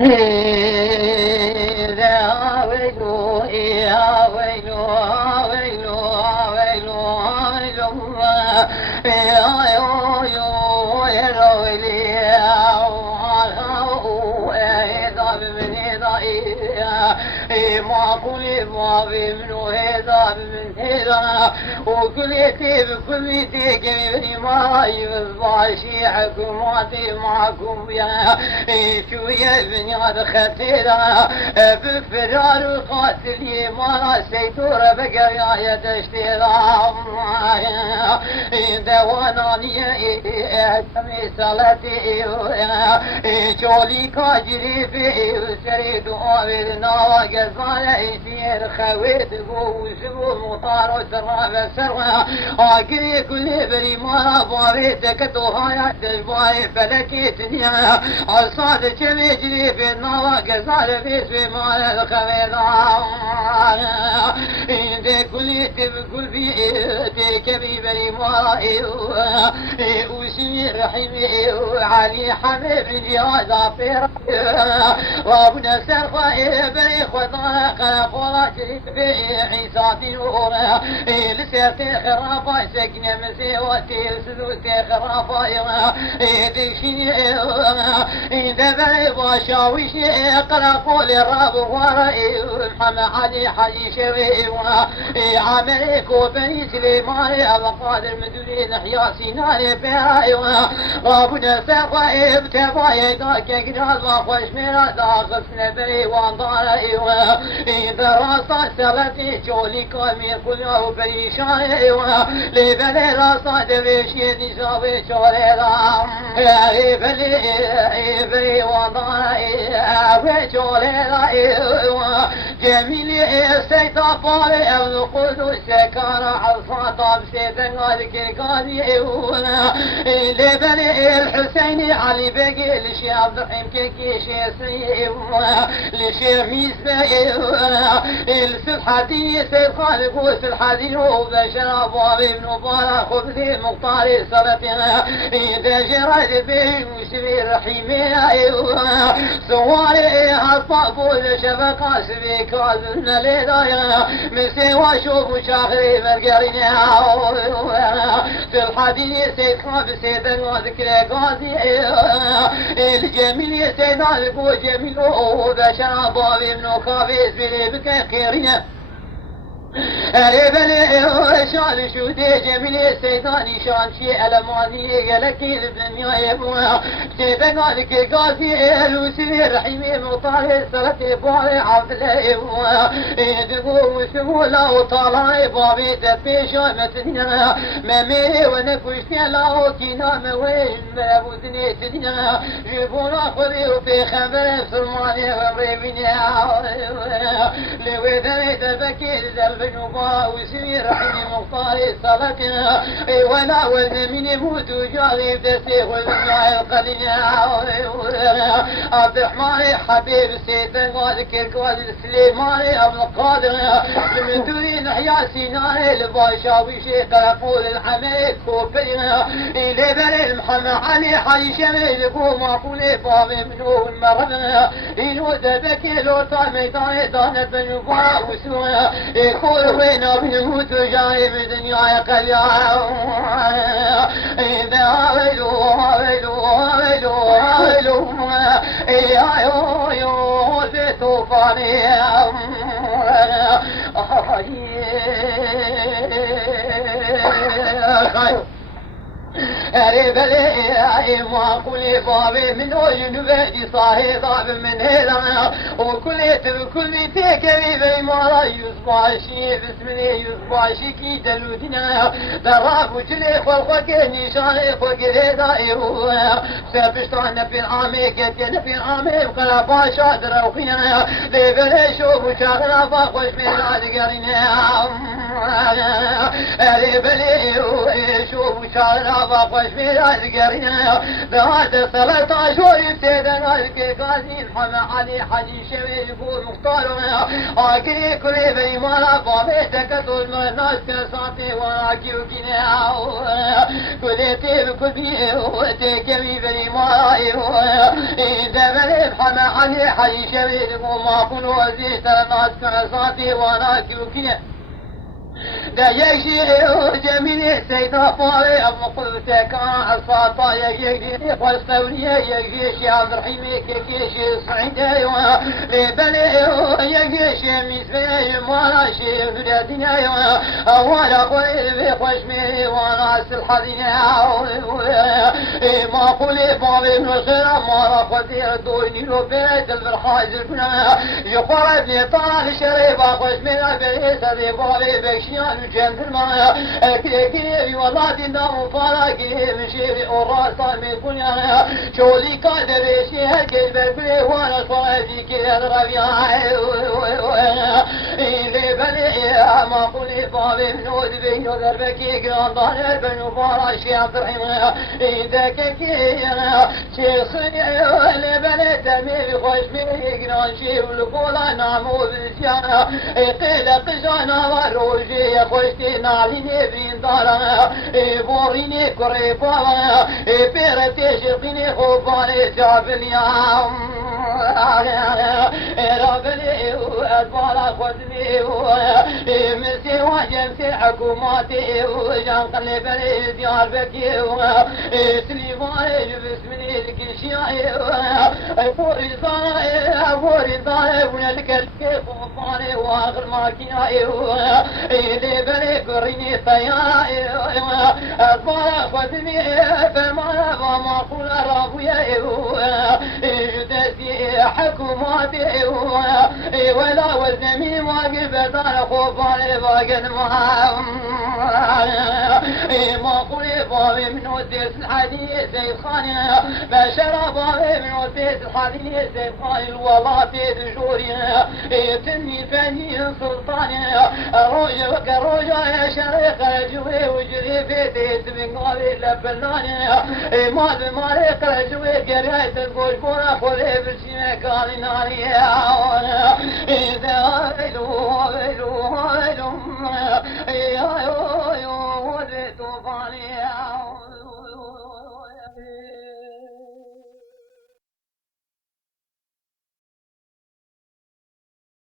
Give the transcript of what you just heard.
يا ويلو يا ويلو ويلو ويلو ويلو يا يو يو يا ويلي ما قولي ما بمنو هذا من هذا وكليتي بكليتي كمي ما يبضع شي حكوماتي معكم يا شوية بنياد خسيرة بفرار القاتل ما سيطورة بقى يا تشتيرا دوانانية اهتمي صلاتي جولي كاجري في سريد وابدنا وقزانا يسير خويت وشبو مطار وسراب سروا اقري كل بري ما باريتك توهايا تجباي فلكي تنيا الصاد كم يجري في النار وقزانا في سمال الخوينا انت كل تبكل بيتي كبي بري ما وسمي رحيمي وعلي حبيبي هذا في وابن سرفا بري خطا قرا شريف في عيسى نور لسيتي خرافه سكنه مسيوتي سلوتي خرافه دشي دبي باشاويش قرا قول الراب ورائي محمد علي حي شوي عملك وبني سليمان القادر مدري نحيا سيناري بهاي وابن سرفا ابتباي ذاك قرال ما خوش من داخل نبي وانضاري دراسة سلتي شولي كامير كله بريشان لبلي راسة دريشي نشابي شولي رام بلي وانضاري شولي رام جميلي سيطافاري او القدس كان عالفاطة بسيدن غالك قادي لبلي الحسيني علي بقي لشي عبد الرحيم كيكي شي سيب لشي ميسبا السلحاتي سيد خالق والسلحاتي وذا شراب وابن مبارك خبزي مختاري صلتنا ذا جراد بيه وشبي رحيمي سواري هالطابو لشبكة سبي كازنا ليدا مسي واشوف وشاخري مرقرينا سلحاتي سيد خالق سيد وذكري قاضي الجميل سيد خالق وجميل وذا شراب وابن كافيس بلي بكي خيرنا بلي شال شو دي جميل سيداني شان شي ألماني قالك الدنيا يبوها تبقالك قاسي لوسي رحيمي مطاري سرتي باري عبد يبوها دقو وسمولا وطالعي بابي دفي شامتنا مامي ونكوشتي لاو كينا موين مابوزني تدنا جيبونا خذي وفي خبر سلماني غريبيني لويدني تبكي بنوبا وسمي رحيم مختاري صلاتنا ولا وزن من يموت وجاري بدسي والماء القلينا عبد الرحمن حبيب سيدنا قادك قادر سليماني ابن القادر من دوري نحيا سيناري الباشا وشي قرقول الحميد كوبرنا لبري محمد علي حي شمال يقول معقولي فاضي منو المرضنا إنو دبكي لو طامي دانت بنوبا وسونا يقول وين بنموت وجاي بدنيا قليا إذا ويلو يا يو في طوفاني بلي ما قولي بابي من وجن بهدي صاحي ضاب من هذا وكل بيتي كريبي ما يصبح شي بسمني يصبح شي كي دلودنا دراك وجلي خلقك نشاني فوق هذا يروح سبشتان في عامي كتن في عامي وقلا باشا دروخينا لبلي شوف وشاغنا فاخوش من هذا قرينا بلي وشوف شعرنا باقوش ميراث قرينا بهذا 13 ويبتدنا الكيكازين حما علي حجي شوي يقول مختارنا اكي كل بيمانا بابيتك طول ما الناس كساتي واكي وكنا كل تيب كل بي وتكوي بيمانا اذا بلي حما علي حجي شوي يقول ما كنوا زيت الناس كساتي واكي وكنا دا يجي جميل سيدا فاري أبو قلتك الساطا يجي والثورية يجي شي عبد الرحيم يجي صعيدة لبني يجي شي ميسري وانا شي بلادنا وانا قوي بخشمي وانا سلحدنا ما قولي بابي من الخير ما رفضي الدويني لو بيت البرحاج الكنا يقرب لي طال شريبا خشمي بريسة دي بابي بكشيان جنتلمان كي والله دينا وفاراكي مشي وراسا من كنيا شولي كادر شي هكي بالبلي وانا صاحبي كي الربيع اللي بلي ما قولي بابي من ود بينو دربكي قران بنو فارا شي عبد الرحيم اذا كي شيخ اللي بلي تمي خوش بي قران شي والقولا نعمو بزيانا قيل قجانا وروجي خوشتي ناليني بين دارنا بوريني كريبانا بيرتي شرقيني خوباني جابني رابلي وأدبارا خذني مرسي وجمسي حكوماتي وجان قلبي ديار بكي سليماني بسمني الكشياي فوري ضاي ونلك الكيف وفاني واخر ماكيناي اللي بني قريني طياري أدبارا خذني فما قول رابويا جدتي حكوماتي ولا وزني واقف دار خوفاني باقن ما قولي بابي من وديس الحديث زي خاني بشرى بابي من وديس الحديث زي خاني الولاطي دجوري تني فني سلطاني روجا يا شريق رجوي وجري بيتي من قابي لبلاني ما بمالك رجوي قريت القول كونا خذي برشي كاني ناري إذا هايلو